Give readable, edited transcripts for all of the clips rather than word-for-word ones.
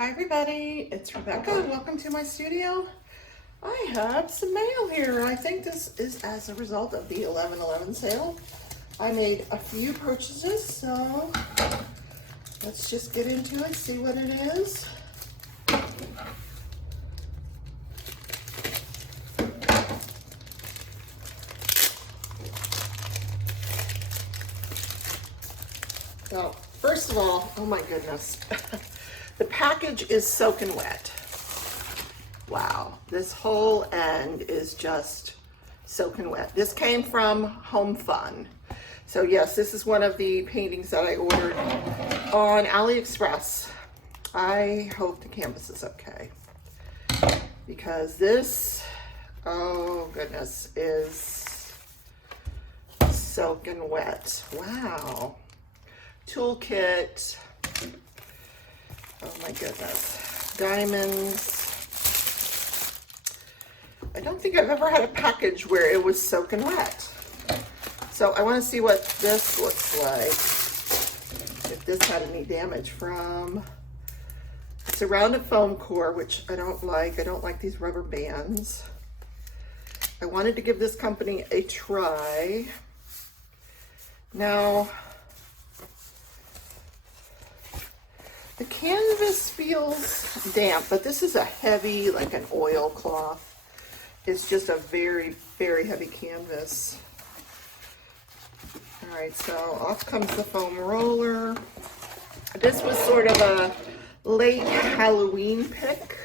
Hi everybody, it's Rebecca and welcome to my studio. I have some mail here. I think this is as a result of the 11/11 sale. I made a few purchases, so let's just get into it, see what it is. So, first of all, oh my goodness. The package is soaking wet. Wow, this whole end is just soaking wet. This came from Homefun. So yes, this is one of the paintings that I ordered on AliExpress. I hope the canvas is okay, because this, oh goodness, is soaking wet. Wow. Toolkit. Oh my goodness. Diamonds. I don't think I've ever had a package where it was soaking wet. So I want to see what this looks like. If this had any damage from. It's a rounded foam core, which I don't like. I don't like these rubber bands. I wanted to give this company a try. Now, the canvas feels damp, but this is a heavy, like an oilcloth. It's just a very, very heavy canvas. All right, so off comes the foam roller. This was sort of a late Halloween pick.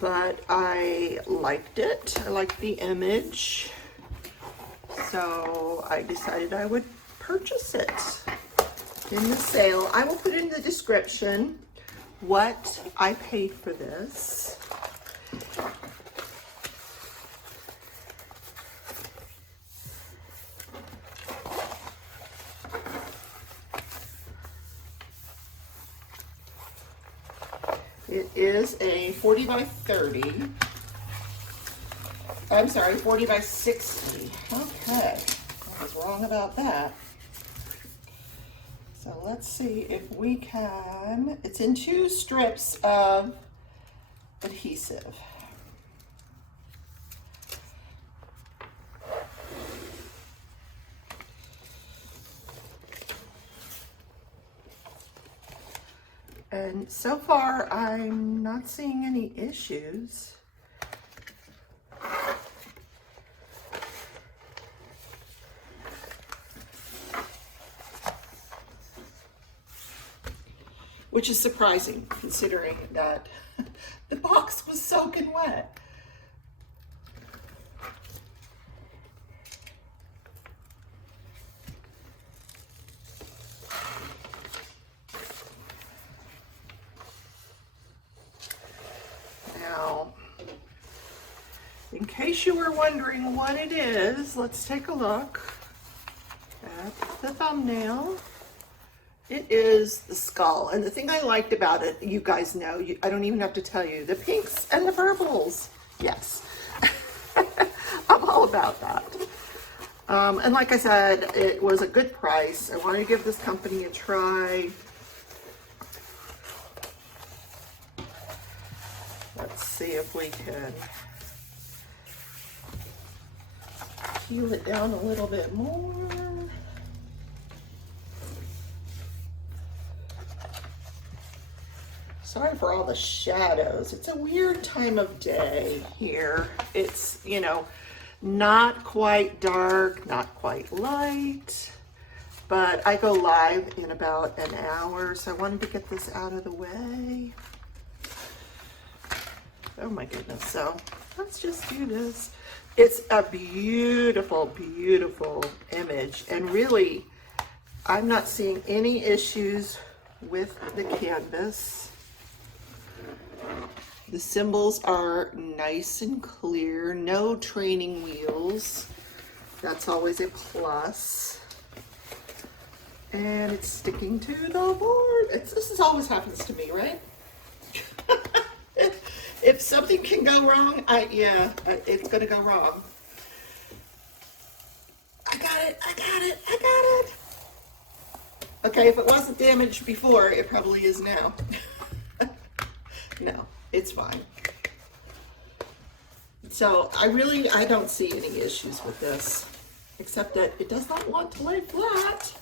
But I liked it. I liked the image. So I decided I would purchase it in the sale. I will put in the description what I paid for this. It is a 40 by 30. I'm sorry, 40 by 60. Okay, I was wrong about that. So let's see if we can, it's in 2 strips of adhesive. And so far, I'm not seeing any issues. Which is surprising, considering that the box was soaking wet. Now, in case you were wondering what it is, let's take a look at the thumbnail. It is the skull, and the thing I liked about it, you guys know, I don't even have to tell you, the pinks and the purples. Yes, I'm all about that. And like I said, it was a good price. I want to give this company a try. Let's see if we can peel it down a little bit more. Sorry for all the shadows. It's a weird time of day here. It's, you know, not quite dark, not quite light, but I go live in about an hour, so I wanted to get this out of the way. Oh my goodness, so let's just do this. It's a beautiful, beautiful image, and really, I'm not seeing any issues with the canvas. The symbols are nice and clear, no training wheels. That's always a plus. And it's sticking to the board. This always happens to me, right? If something can go wrong, yeah, it's gonna go wrong. got it, I got it, I got it. Okay, if it wasn't damaged before, it probably is now. No, it's fine. So I don't see any issues with this, except that it does not want to lay flat.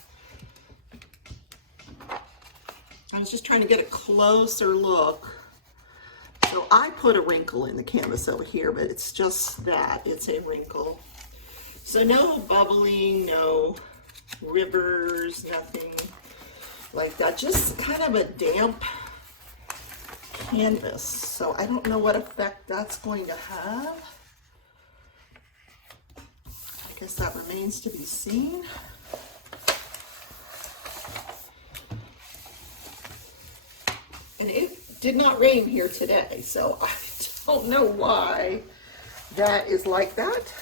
I was just trying to get a closer look. So I put a wrinkle in the canvas over here, but it's just that, it's a wrinkle. So no bubbling, no rivers, nothing like that, just kind of a damp canvas. So I don't know what effect that's going to have. I guess that remains to be seen. And it did not rain here today, so I don't know why that is like that.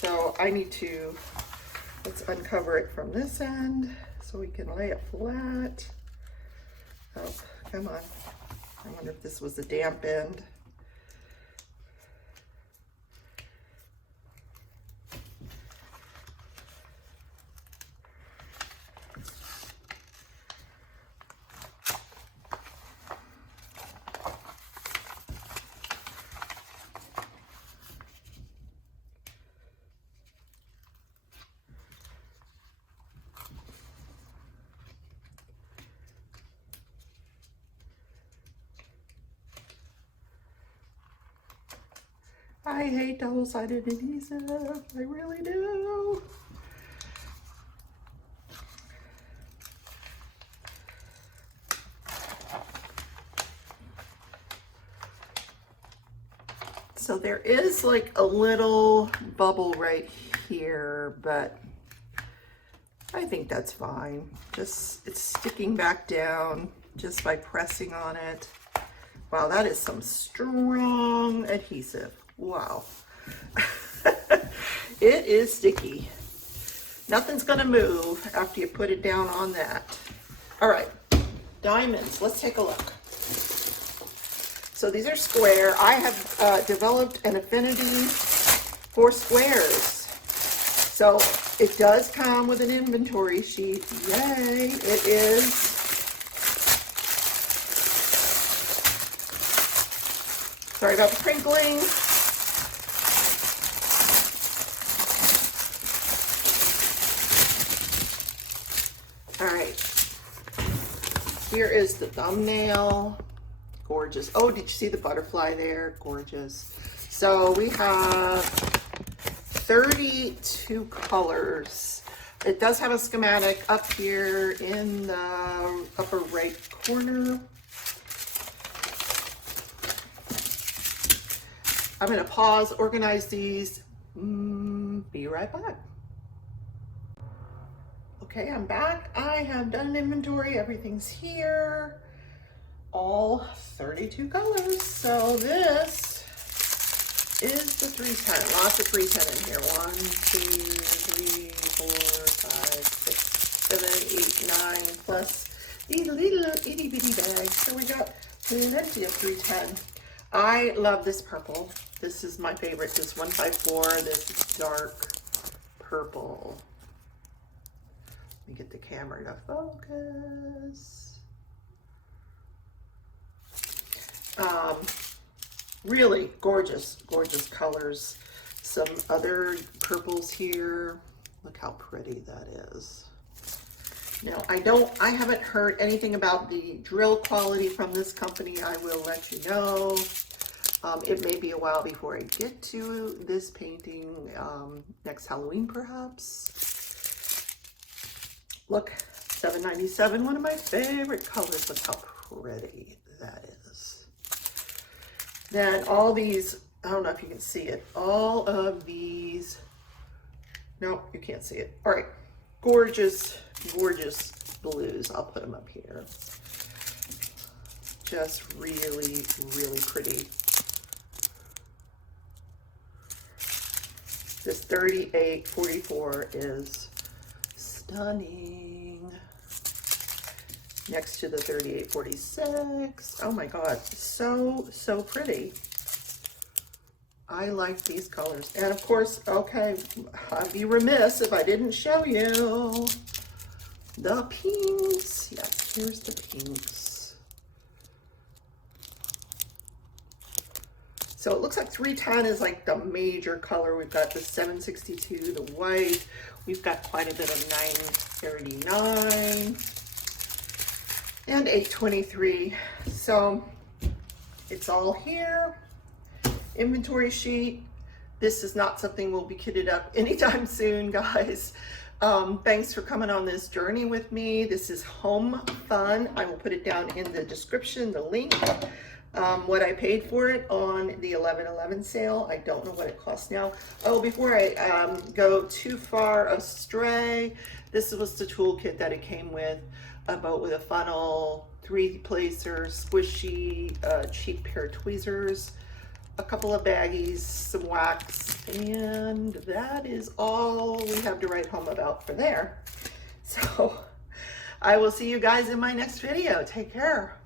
So I need to, let's uncover it from this end so we can lay it flat. Oh, come on. I wonder if this was the damp end. I hate double-sided adhesive, I really do. So there is like a little bubble right here, but I think that's fine. Just, it's sticking back down just by pressing on it. Wow, that is some strong adhesive. Wow. It is sticky. Nothing's gonna move after you put it down on that. All right, diamonds, let's take a look. So these are square. I have developed an affinity for squares. So it does come with an inventory sheet. Yay, it is. Sorry about the crinkling. All right, here is the thumbnail. Gorgeous. Oh, did you see the butterfly there? Gorgeous. So we have 32 colors. It does have a schematic up here in the upper right corner. I'm going to pause, organize these, be right back. Okay, I'm back. I have done an inventory. Everything's here. All 32 colors. So this is the 310. Lots of 310 in here. 1, 2, 3, 4, 5, 6, 7, 8, 9, plus these little itty bitty bags. So we got plenty of 310. I love this purple. This is my favorite. This 154. This is dark purple. Let me get the camera to focus. Really gorgeous, gorgeous colors. Some other purples here. Look how pretty that is. Now, I haven't heard anything about the drill quality from this company. I will let you know. It may be a while before I get to this painting, next Halloween perhaps. Look, $7.97, one of my favorite colors. Look how pretty that is. Then all these, I don't know if you can see it, all of these, no, you can't see it. All right, gorgeous, gorgeous blues. I'll put them up here. Just really, really pretty. This 3844 is stunning. Next to the 3846. Oh my God, so, so pretty. I like these colors. And of course, okay, I'd be remiss if I didn't show you the pinks. Yes, here's the pinks. So it looks like 310 is like the major color. We've got the 762, the white. We've got quite a bit of 939 and 823. So it's all here. Inventory sheet. This is not something we'll be kitted up anytime soon, guys. Thanks for coming on this journey with me. This is Homefun. I will put it down in the description, the link. What I paid for it on the 11/11 sale. I don't know what it costs now. Oh, before I go too far astray, this was the toolkit that it came with. A boat with a funnel, 3 placers, squishy, cheap pair of tweezers, a couple of baggies, some wax, and that is all we have to write home about for there. So I will see you guys in my next video. Take care.